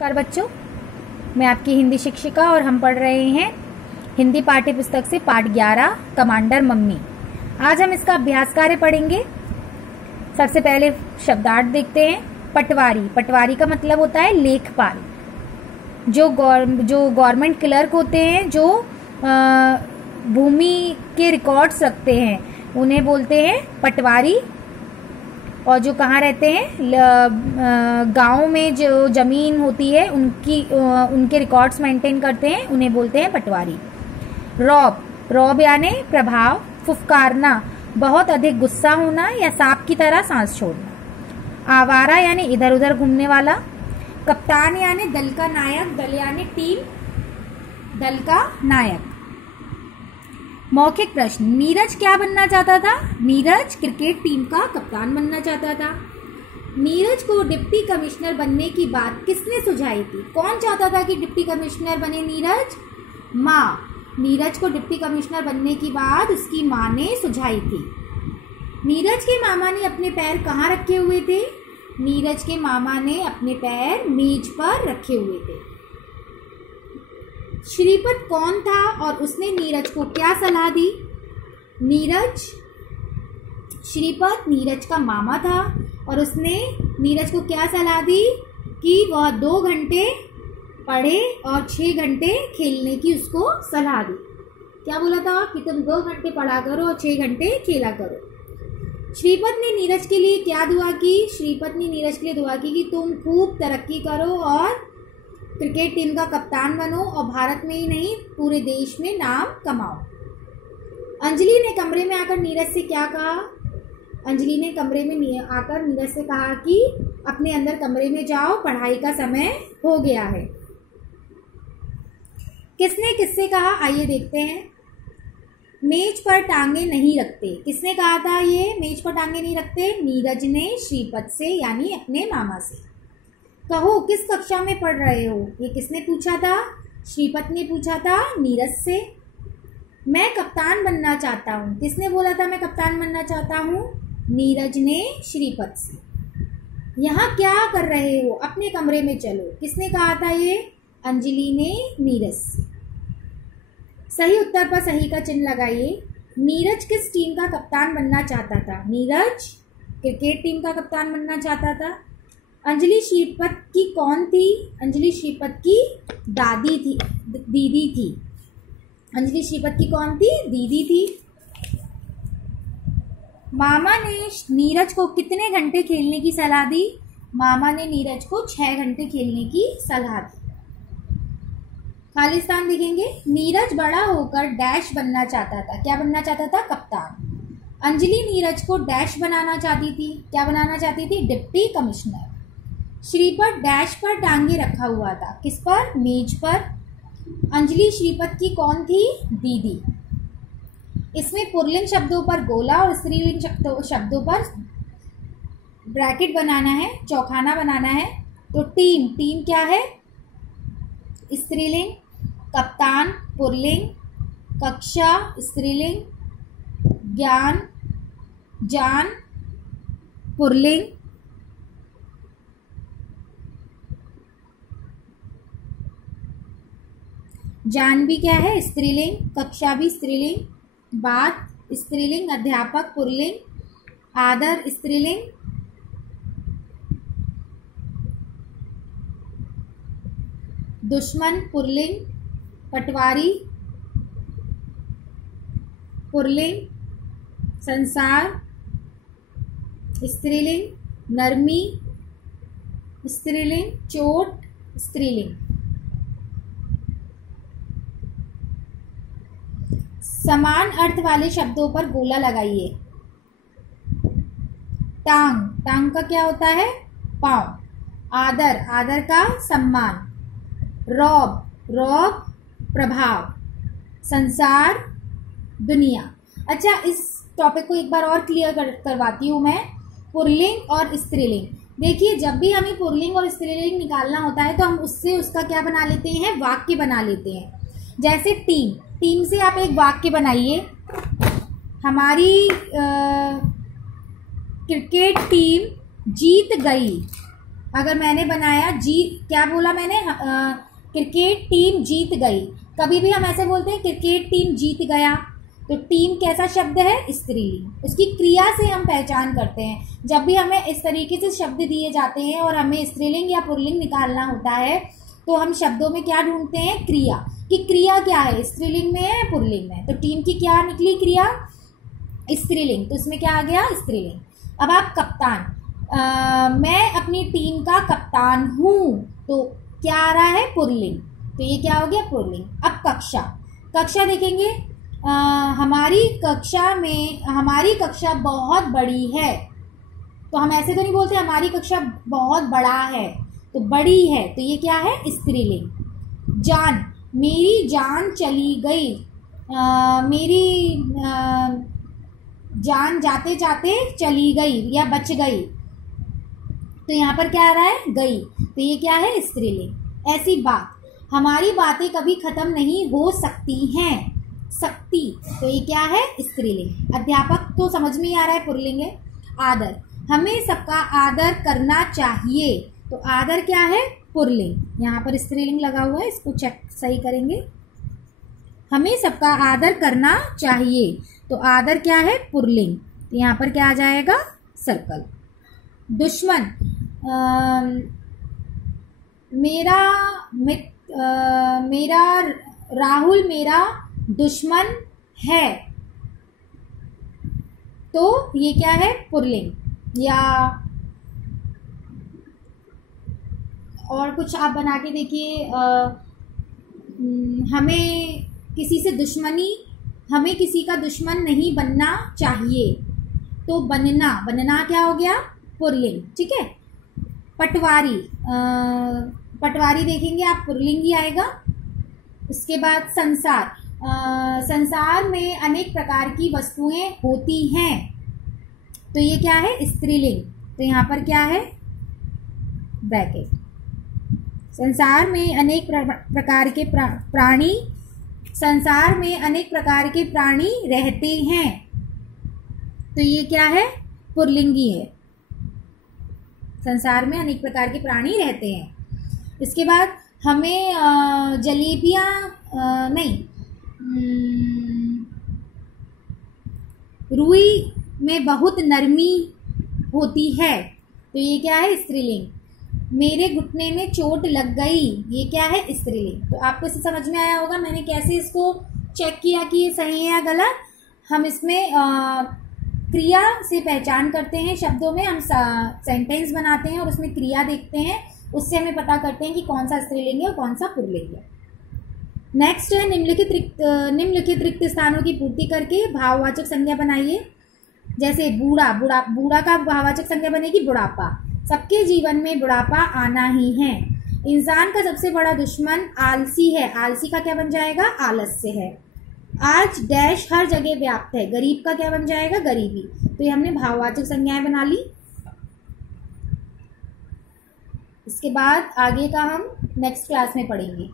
नमस्कार बच्चों, मैं आपकी हिंदी शिक्षिका और हम पढ़ रहे हैं हिंदी पाठ्य पुस्तक से पाठ 11 कमांडर मम्मी। आज हम इसका अभ्यास कार्य पढ़ेंगे। सबसे पहले शब्दार्थ देखते हैं। पटवारी, पटवारी का मतलब होता है लेखपाल। जो गवर्नमेंट क्लर्क होते हैं, जो भूमि के रिकॉर्ड्स रखते हैं, उन्हें बोलते हैं पटवारी। और जो कहाँ रहते हैं, गांव में जो जमीन होती है उनके रिकॉर्ड्स मेंटेन करते हैं, उन्हें बोलते हैं पटवारी। रौब, रौब यानी प्रभाव। फुफकारना, बहुत अधिक गुस्सा होना या सांप की तरह सांस छोड़ना। आवारा यानी इधर उधर घूमने वाला। कप्तान यानी दल का नायक, दल यानी टीम, दल का नायक। मौखिक प्रश्न, नीरज क्या बनना चाहता था? नीरज क्रिकेट टीम का कप्तान बनना चाहता था। नीरज को डिप्टी कमिश्नर बनने की बात किसने सुझाई थी? कौन चाहता था कि डिप्टी कमिश्नर बने नीरज? माँ। नीरज को डिप्टी कमिश्नर बनने की बात उसकी माँ ने सुझाई थी। नीरज के मामा ने अपने पैर कहाँ रखे हुए थे? नीरज के मामा ने अपने पैर मेज पर रखे हुए थे। श्रीपत कौन था और उसने नीरज को क्या सलाह दी? श्रीपत नीरज का मामा था और उसने नीरज को क्या सलाह दी कि वह 2 घंटे पढ़े और 6 घंटे खेलने की उसको सलाह दी। क्या बोला था कि तुम 2 घंटे पढ़ा करो और 6 घंटे खेला करो। श्रीपत ने नीरज के लिए क्या दुआ की? श्रीपत ने नीरज के लिए दुआ की कि तुम खूब तरक्की करो और क्रिकेट टीम का कप्तान बनो और भारत में ही नहीं पूरे देश में नाम कमाओ। अंजलि ने कमरे में आकर नीरज से क्या कहा? अंजलि ने कमरे में आकर नीरज से कहा कि अपने अंदर कमरे में जाओ, पढ़ाई का समय हो गया है। किसने किससे कहा? आइए देखते हैं। मेज पर टांगे नहीं रखते। किसने कहा था ये मेज पर टांगे नहीं रखते? नीरज ने श्रीपत से यानी अपने मामा से। कहो किस कक्षा में पढ़ रहे हो? ये किसने पूछा था? श्रीपत ने पूछा था नीरज से। मैं कप्तान बनना चाहता हूँ। किसने बोला था मैं कप्तान बनना चाहता हूँ? नीरज ने श्रीपत से। यहाँ क्या कर रहे हो? अपने कमरे में चलो। किसने कहा था ये? अंजलि ने नीरज से। सही उत्तर पर सही का चिन्ह लगाइए। नीरज किस टीम का कप्तान बनना चाहता था? नीरज क्रिकेट टीम का कप्तान बनना चाहता था। अंजलि श्रीपत की कौन थी? अंजलि श्रीपत की दीदी थी। अंजलि श्रीपत की कौन थी? दीदी थी। मामा ने नीरज को कितने घंटे खेलने की सलाह दी? मामा ने नीरज को 6 घंटे खेलने की सलाह दी। खालिस्तान देखेंगे। नीरज बड़ा होकर डैश बनना चाहता था। क्या बनना चाहता था? कप्तान। अंजलि नीरज को डैश बनाना चाहती थी। क्या बनाना चाहती थी? Deputy commissioner. श्रीपत डैश पर टांगे रखा हुआ था। किस पर? मेज पर। अंजलि श्रीपत की कौन थी? दीदी। इसमें पुल्लिंग शब्दों पर गोला और स्त्रीलिंग शब्दों पर ब्रैकेट बनाना है, चौखाना बनाना है। तो टीम क्या है? स्त्रीलिंग। कप्तान पुल्लिंग। कक्षा स्त्रीलिंग। ज्ञान जान पुल्लिंग। जान भी क्या है? स्त्रीलिंग। कक्षा भी स्त्रीलिंग। बात स्त्रीलिंग। अध्यापक पुल्लिंग। आदर स्त्रीलिंग। दुश्मन पुल्लिंग। पटवारी पुल्लिंग। संसार स्त्रीलिंग। नरमी स्त्रीलिंग। चोट स्त्रीलिंग। समान अर्थ वाले शब्दों पर गोला लगाइए। टांग का क्या होता है? पांव। आदर का सम्मान। रौब प्रभाव। संसार दुनिया। अच्छा, इस टॉपिक को एक बार और क्लियर करवाती हूँ मैं। पुल्लिंग और स्त्रीलिंग। देखिए, जब भी हमें पुल्लिंग और स्त्रीलिंग निकालना होता है तो हम उसका क्या बना लेते हैं? वाक्य बना लेते हैं। जैसे टीम से आप एक वाक्य बनाइए। हमारी क्रिकेट टीम जीत गई। अगर मैंने बनाया क्या बोला मैंने, क्रिकेट टीम जीत गई। कभी भी हम ऐसे बोलते हैं क्रिकेट टीम जीत गया, तो टीम कैसा शब्द है, स्त्रीलिंग। उसकी क्रिया से हम पहचान करते हैं। जब भी हमें इस तरीके से शब्द दिए जाते हैं और हमें स्त्रीलिंग या पुल्लिंग निकालना होता है, तो हम शब्दों में क्या ढूंढते हैं, क्रिया, कि क्रिया क्या है, स्त्रीलिंग में है या पुल्लिंग में। तो टीम की क्या निकली क्रिया, स्त्रीलिंग, तो इसमें क्या आ गया, स्त्रीलिंग। अब आप कप्तान, मैं अपनी टीम का कप्तान हूँ, तो क्या आ रहा है, पुल्लिंग, तो ये क्या हो गया, पुल्लिंग। अब कक्षा, कक्षा देखेंगे, हमारी कक्षा बहुत बड़ी है, तो हम ऐसे तो नहीं बोलते हमारी कक्षा बहुत बड़ा है, तो बड़ी है, तो ये क्या है, स्त्रीलिंग। जान, मेरी जान चली गई, मेरी जान जाते जाते चली गई या बच गई, तो यहाँ पर क्या आ रहा है, गई, तो ये क्या है, स्त्रीलिंग। ऐसी बात, हमारी बातें कभी खत्म नहीं हो सकती हैं, सकती, तो ये क्या है, स्त्रीलिंग। अध्यापक तो समझ में ही आ रहा है, पुल्लिंग है। आदर, हमें सबका आदर करना चाहिए, तो आदर क्या है, पुल्लिंग। यहाँ पर स्त्रीलिंग लगा हुआ है, इसको चेक सही करेंगे। हमें सबका आदर करना चाहिए, तो आदर क्या है, पुल्लिंग, तो यहाँ पर क्या आ जाएगा, सर्कल। दुश्मन, मेरा राहुल मेरा दुश्मन है, तो ये क्या है, पुल्लिंग। या और कुछ आप बना के देखिए, हमें किसी से दुश्मनी, हमें किसी का दुश्मन नहीं बनना चाहिए, तो बनना क्या हो गया, पुल्लिंग, ठीक है। पटवारी, पटवारी देखेंगे आप, पुल्लिंग ही आएगा। उसके बाद संसार, संसार में अनेक प्रकार की वस्तुएं होती हैं, तो ये क्या है, स्त्रीलिंग, तो यहाँ पर क्या है, ब्रैकेट। संसार में अनेक प्रकार के प्राणी, संसार में अनेक प्रकार के प्राणी रहते हैं, तो ये क्या है, पुल्लिंगी है। संसार में अनेक प्रकार के प्राणी रहते हैं। इसके बाद हमें जलेबियाँ रुई में बहुत नरमी होती है, तो ये क्या है, स्त्रीलिंग। मेरे घुटने में चोट लग गई, ये क्या है, स्त्रीलिंग। तो आपको इसे समझ में आया होगा मैंने कैसे इसको चेक किया कि ये सही है या गलत। हम इसमें क्रिया से पहचान करते हैं, शब्दों में हम सेंटेंस बनाते हैं और उसमें क्रिया देखते हैं, उससे हमें पता करते हैं कि कौन सा स्त्रीलिंग है और कौन सा पुल्लिंग है। नेक्स्ट है, निम्नलिखित रिक्त स्थानों की पूर्ति करके भाववाचक संज्ञा बनाइए। जैसे बूढ़ा का भाववाचक संज्ञा बनेगी बुढ़ापा। सबके जीवन में बुढ़ापा आना ही है। इंसान का सबसे बड़ा दुश्मन आलसी है, आलसी का क्या बन जाएगा, आलस्य है। आज डैश हर जगह व्याप्त है, गरीब का क्या बन जाएगा, गरीबी। तो ये हमने भाववाचक संज्ञाएं बना ली। इसके बाद आगे का हम नेक्स्ट क्लास में पढ़ेंगे।